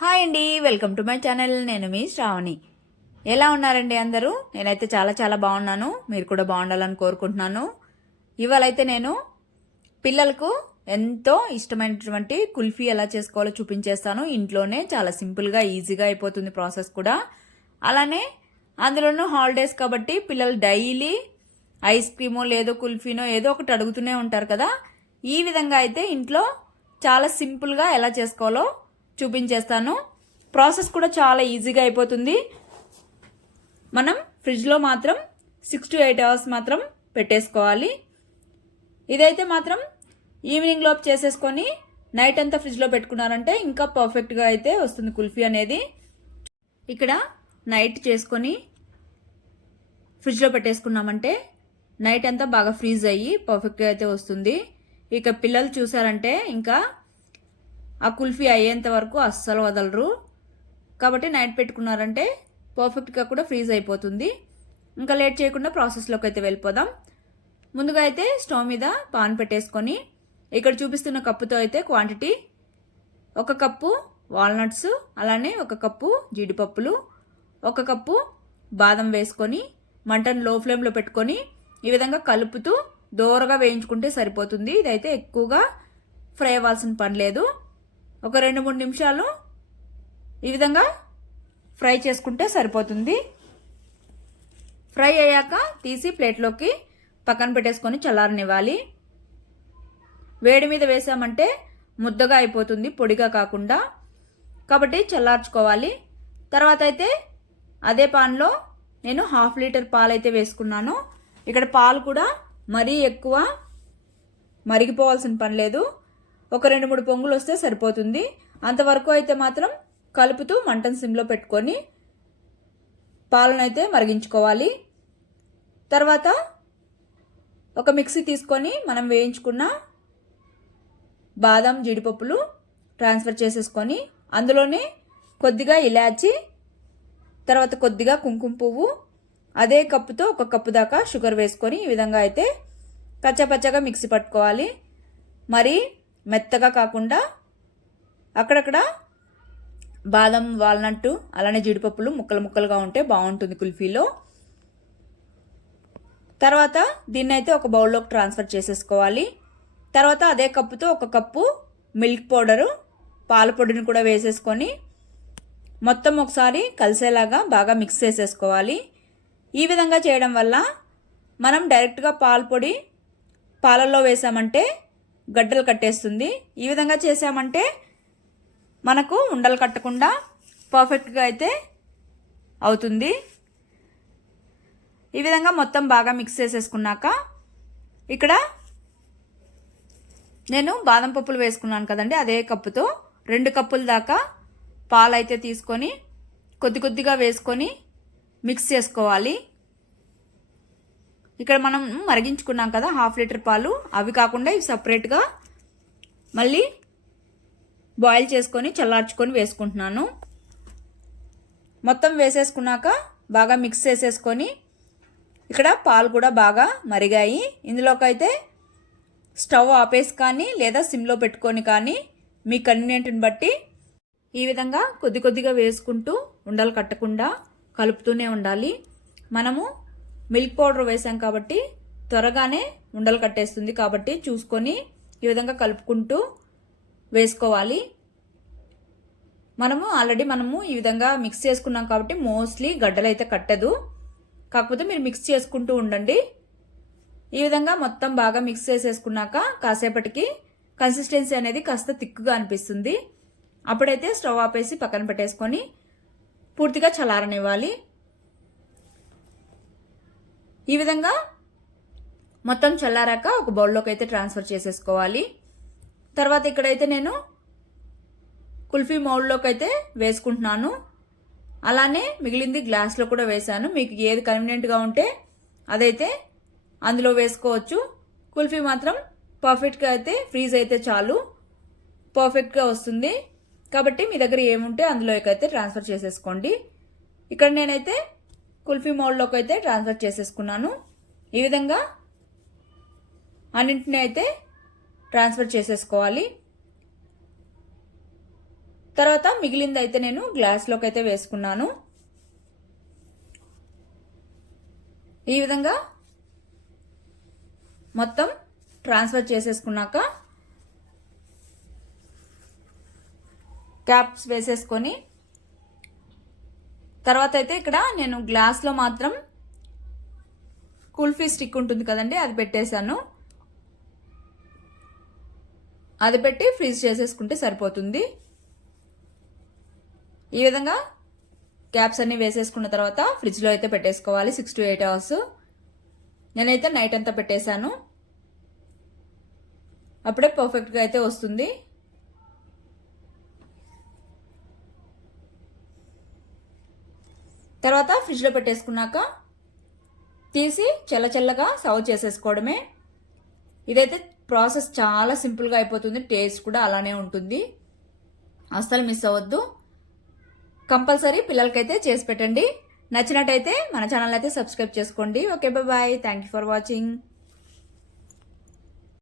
Hi అండి welcome to my channel. నేను మీ శ్రావణి. ఎలా ఉన్నారండి అందరూ? నేనైతే చాలా చాలా బాగున్నాను. మీరు కూడా బాగుండాలని కోరుకుంటున్నాను. ఇవాళైతే నేను పిల్లలకు ఎంతో ఇష్టమైనటువంటి కుల్ఫీ ఎలా చేసుకోవాలో చూపించేస్తాను. ఇంట్లోనే చాలా సింపుల్గా ఈజీగా అయిపోతుంది ప్రాసెస్ కూడా. అలానే అందులోనూ హాలిడేస్ కాబట్టి పిల్లలు డైలీ ఐస్ క్రీమో లేదో కుల్ఫీనో ఏదో ఒకటి అడుగుతూనే ఉంటారు కదా. ఈ విధంగా అయితే ఇంట్లో చాలా సింపుల్గా ఎలా చేసుకోవాలో చూపించేస్తాను. ప్రాసెస్ కూడా చాలా ఈజీగా అయిపోతుంది. మనం ఫ్రిడ్జ్లో మాత్రం సిక్స్ టు ఎయిట్ అవర్స్ మాత్రం పెట్టేసుకోవాలి. ఇదైతే మాత్రం ఈవినింగ్ లోపు చేసేసుకొని నైట్ అంతా ఫ్రిడ్జ్లో పెట్టుకున్నారంటే ఇంకా పర్ఫెక్ట్గా అయితే వస్తుంది కుల్ఫీ అనేది. ఇక్కడ నైట్ చేసుకొని ఫ్రిడ్జ్లో పెట్టేసుకున్నామంటే నైట్ అంతా బాగా ఫ్రీజ్ అయ్యి పర్ఫెక్ట్గా అయితే వస్తుంది. ఇక పిల్లలు చూసారంటే ఇంకా ఆ కుల్ఫీ అయ్యేంత వరకు అస్సలు వదలరు. కాబట్టి నైట్ పెట్టుకున్నారంటే పర్ఫెక్ట్గా కూడా ఫ్రీజ్ అయిపోతుంది. ఇంకా లేట్ చేయకుండా ప్రాసెస్లోకి అయితే వెళ్ళిపోదాం. ముందుగా అయితే స్టవ్ మీద పాన్ పెట్టేసుకొని ఇక్కడ చూపిస్తున్న కప్పుతో అయితే క్వాంటిటీ ఒక కప్పు వాల్నట్స్ అలానే ఒక కప్పు జీడిపప్పులు ఒక కప్పు బాదం వేసుకొని మంటను లో ఫ్లేమ్లో పెట్టుకొని ఈ విధంగా కలుపుతూ దోరగా వేయించుకుంటే సరిపోతుంది. ఇదైతే ఎక్కువగా ఫ్రై అవ్వాల్సిన పని లేదు. ఒక రెండు మూడు నిమిషాలు ఈ విధంగా ఫ్రై చేసుకుంటే సరిపోతుంది. ఫ్రై అయ్యాక తీసి ప్లేట్లోకి పక్కన పెట్టేసుకొని చల్లారనివ్వాలి. వేడి మీద వేసామంటే ముద్దగా అయిపోతుంది పొడిగా కాకుండా. కాబట్టి చల్లార్చుకోవాలి. తర్వాత అయితే అదే పాన్లో నేను హాఫ్ లీటర్ పాలు అయితే వేసుకున్నాను. ఇక్కడ పాలు కూడా మరీ ఎక్కువ మరిగిపోవాల్సిన పని లేదు. ఒక రెండు మూడు పొంగులు వస్తే సరిపోతుంది. అంతవరకు అయితే మాత్రం కలుపుతూ మంటన్ సిమ్లో పెట్టుకొని పాలను అయితే మరిగించుకోవాలి. తర్వాత ఒక మిక్సీ తీసుకొని మనం వేయించుకున్న బాదం జీడిపప్పులు ట్రాన్స్ఫర్ చేసేసుకొని అందులోనే కొద్దిగా ఇలాచి తర్వాత కొద్దిగా కుంకుమ పువ్వు అదే కప్పుతో ఒక కప్పు దాకా షుగర్ వేసుకొని ఈ విధంగా అయితే పచ్చపచ్చగా మిక్సీ పట్టుకోవాలి. మరి మెత్తగా కాకుండా అక్కడక్కడ బాదం వాల్నట్టు అలానే జీడిపప్పులు ముక్కలు ముక్కలుగా ఉంటే బాగుంటుంది కుల్ఫీలో. తర్వాత దీన్ని అయితే ఒక బౌల్లోకి ట్రాన్స్ఫర్ చేసేసుకోవాలి. తర్వాత అదే కప్పుతో ఒక కప్పు మిల్క్ పౌడరు పాల పొడిని కూడా వేసేసుకొని మొత్తం ఒకసారి కలిసేలాగా బాగా మిక్స్ చేసేసుకోవాలి. ఈ విధంగా చేయడం వల్ల మనం డైరెక్ట్గా పాల పొడి పాలల్లో వేసామంటే గడ్డలు కట్టేస్తుంది. ఈ విధంగా చేసామంటే మనకు ఉండలు కట్టకుండా పర్ఫెక్ట్గా అయితే అవుతుంది. ఈ విధంగా మొత్తం బాగా మిక్స్ చేసేసుకున్నాక ఇక్కడ నేను బాదం పప్పులు వేసుకున్నాను కదండి అదే కప్పుతో రెండు కప్పుల దాకా పాలైతే తీసుకొని కొద్ది కొద్దిగా వేసుకొని మిక్స్ చేసుకోవాలి. ఇక్కడ మనం మరిగించుకున్నాం కదా హాఫ్ లీటర్ పాలు. అవి కాకుండా ఇవి సపరేట్గా మళ్ళీ బాయిల్ చేసుకొని చల్లార్చుకొని వేసుకుంటున్నాను. మొత్తం వేసేసుకున్నాక బాగా మిక్స్ చేసేసుకొని ఇక్కడ పాలు కూడా బాగా మరిగాయి. ఇందులోకైతే స్టవ్ ఆపేసి కానీ లేదా సిమ్లో పెట్టుకొని కానీ మీ కన్వీనియంట్ని బట్టి ఈ విధంగా కొద్ది కొద్దిగా వేసుకుంటూ ఉండలు కట్టకుండా కలుపుతూనే ఉండాలి. మనము మిల్క్ పౌడర్ వేసాం కాబట్టి త్వరగానే ఉండలు కట్టేస్తుంది కాబట్టి చూసుకొని ఈ విధంగా కలుపుకుంటూ వేసుకోవాలి. మనము ఆల్రెడీ మనము ఈ విధంగా మిక్స్ చేసుకున్నాం కాబట్టి మోస్ట్లీ గడ్డలు అయితే కట్టదు. కాకపోతే మీరు మిక్స్ చేసుకుంటూ ఉండండి. ఈ విధంగా మొత్తం బాగా మిక్స్ చేసేసుకున్నాక కాసేపటికి కన్సిస్టెన్సీ అనేది కాస్త థిక్గా అనిపిస్తుంది. అప్పుడైతే స్టవ్ ఆపేసి పక్కన పెట్టేసుకొని పూర్తిగా చల్లారనివ్వాలి. ఈ విధంగా మొత్తం చల్లారాక ఒక బౌల్లోకి అయితే ట్రాన్స్ఫర్ చేసేసుకోవాలి. తర్వాత ఇక్కడైతే నేను కుల్ఫీ మౌల్డ్లోకి అయితే వేసుకుంటున్నాను. అలానే మిగిలింది గ్లాస్లో కూడా వేశాను. మీకు ఏది కన్వీనియంట్గా ఉంటే అదైతే అందులో వేసుకోవచ్చు. కుల్ఫీ మాత్రం పర్ఫెక్ట్గా అయితే ఫ్రీజ్ అయితే చాలు. పర్ఫెక్ట్గా వస్తుంది. కాబట్టి మీ దగ్గర ఏముంటే అందులోకి అయితే ట్రాన్స్ఫర్ చేసేసుకోండి. ఇక్కడ నేనైతే కుల్ఫీ మోడ్లోకి అయితే ట్రాన్స్ఫర్ చేసేసుకున్నాను. ఈ విధంగా అన్నింటినీ అయితే ట్రాన్స్ఫర్ చేసేసుకోవాలి. తర్వాత మిగిలింది అయితే నేను గ్లాస్లోకి అయితే వేసుకున్నాను. ఈ విధంగా మొత్తం ట్రాన్స్ఫర్ చేసేసుకున్నాక క్యాప్స్ వేసేసుకొని తర్వాత అయితే ఇక్కడ నేను గ్లాస్లో మాత్రం కుల్ఫీ స్టిక్ ఉంటుంది కదండి అది పెట్టేశాను. అది పెట్టి ఫ్రీజ్ చేసేసుకుంటే సరిపోతుంది. ఈ విధంగా క్యాప్స్ అన్నీ వేసేసుకున్న తర్వాత ఫ్రిడ్జ్లో అయితే పెట్టేసుకోవాలి సిక్స్ టు ఎయిట్ అవర్స్. నేనైతే నైట్ అంతా పెట్టేశాను. అప్పుడే పర్ఫెక్ట్గా అయితే వస్తుంది. తర్వాత ఫ్రిడ్జ్లో పెట్టేసుకున్నాక తీసి చల్ల చల్లగా సర్వ్ చేసేసుకోవడమే. ఇదైతే ప్రాసెస్ చాలా సింపుల్గా అయిపోతుంది టేస్ట్ కూడా అలానే ఉంటుంది. అస్సలు మిస్ అవ్వద్దు. కంపల్సరీ పిల్లలకైతే చేసి పెట్టండి. నచ్చినట్టయితే మన ఛానల్ అయితే సబ్స్క్రైబ్ చేసుకోండి. Okay bye. Thank you for watching.